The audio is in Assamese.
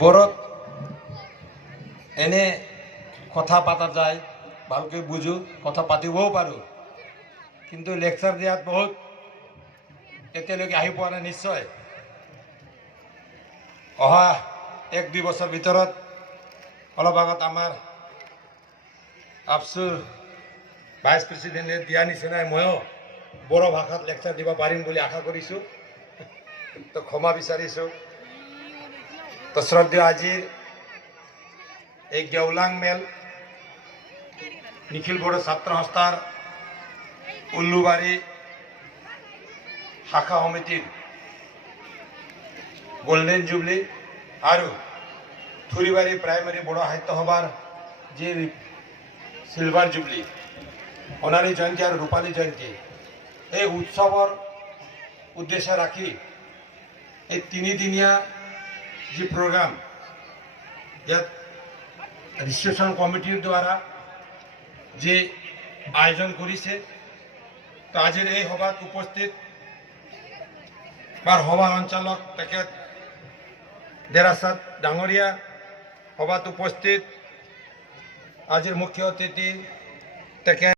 বৰত এনে কথা পাতা যায়, ভালকৈ বুঝো, কথা পাতিবও পাৰোঁ, কিন্তু লেকচাৰ দিয়াত বহুত এতিয়ালৈকে আহি পোৱা নাই। নিশ্চয় অহা 1-2 বছৰ ভিতৰত অলপ আগত আমাৰ আফচুৰ ভাইচ প্ৰেচিডেণ্টে দিয়া নিচিনাই ময়ো বড়ো ভাষাত লেকচাৰ দিব পাৰিম বুলি আশা কৰিছোঁ। তো ক্ষমা বিচাৰিছোঁ। তো শ্ৰদ্ধেয় আজিৰ এই গেওলাং মেল নিখিল বড়ো ছাত্ৰ সংস্থাৰ উল্লুবাৰী শাখা সমিতিৰ গোল্ডেন জুবলি আৰু থুৰিবাৰী প্ৰাইমাৰী বড়ো সাহিত্য সভাৰ যি সিলভাৰ জুবলি, সোণালী জয়ন্তী আৰু ৰূপালী জয়ন্তী, এই উৎসৱৰ উদ্দেশ্য ৰাখি এই 3দিনীয়া যি প্ৰগ্ৰাম ইয়াত ৰিচিপশ্যন কমিটিৰ দ্বাৰা যে আয়োজন কৰিছে, তো আজিৰ এই সভাত উপস্থিত সভাৰ সঞ্চালক তেখেত দেৰাচাঁদ ডাঙৰীয়া, সভাত উপস্থিত আজিৰ মুখ্য অতিথি তেখেত